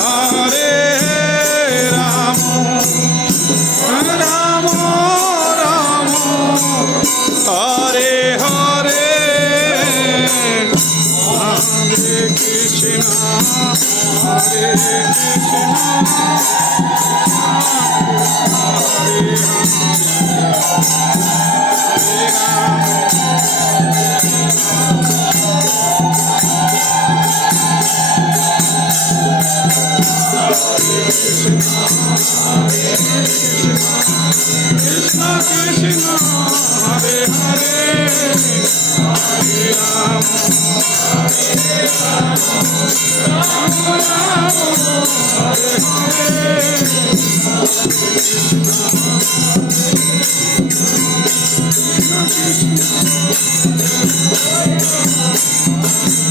Hare Rama Rama Rama Hare Hare Hare Krishna Hare Krishna Hare Krishna Krishna Hare Hare Hare Rama Hare Rama Rama Rama Hare Hare Krishna Krishna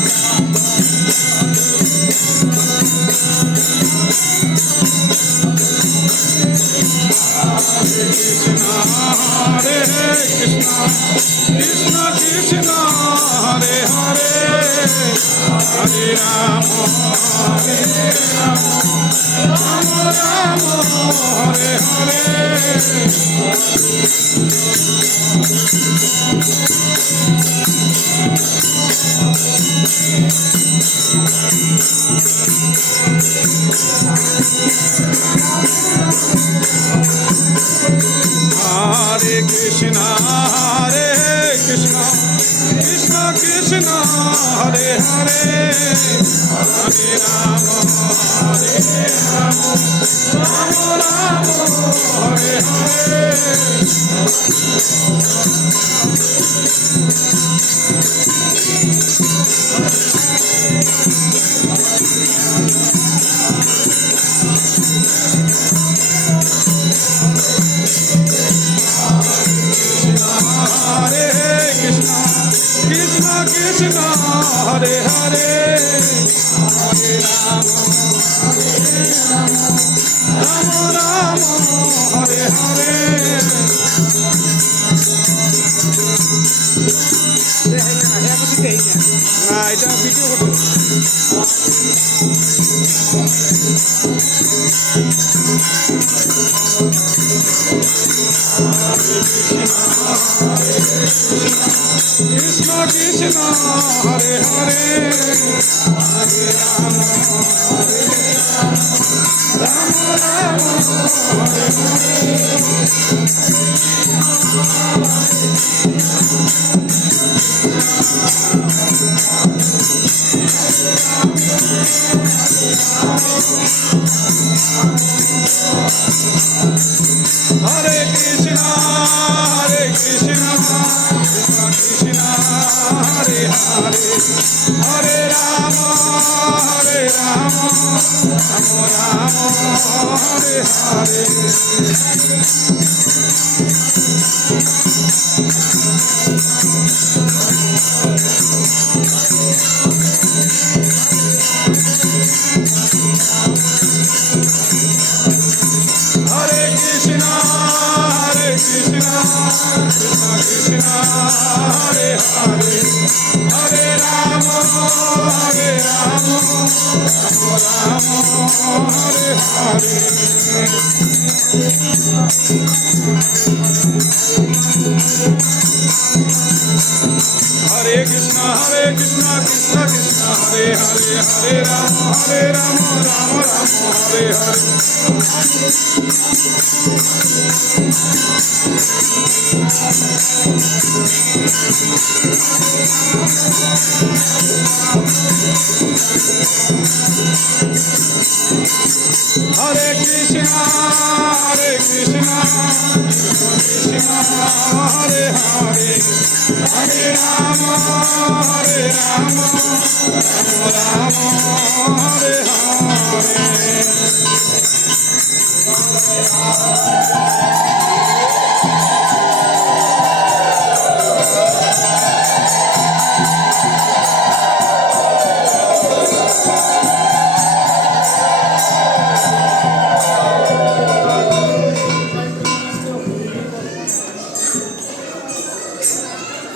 Hare Krishna Krishna Krishna Hare Hare Hare Rama Hare Rama Rama Rama Hare Hare Hare Krishna Krishna Krishna Hare Hare Hare Rama Hare Rama Rama Rama Hare Hare Krishna Krishna Hare Hare Hare Rama Hare Rama Rama Rama Hare Hare না এটা video করতে Krishna Krishna Hare Hare Hare Rama Hare Rama Rama Rama Hare Hare Krishna Krishna Krishna Hare Hare Hare Rama Rama Rama Hare Hare Krishna Krishna Krishna Hare Hare Hare Rama Rama Rama Hare Hare Hare Krishna Krishna Krishna Hare Hare Hare Rama Rama Rama Hare Hare Hare Krishna Krishna Hare Hare Hare Rama Rama Rama Hare Hare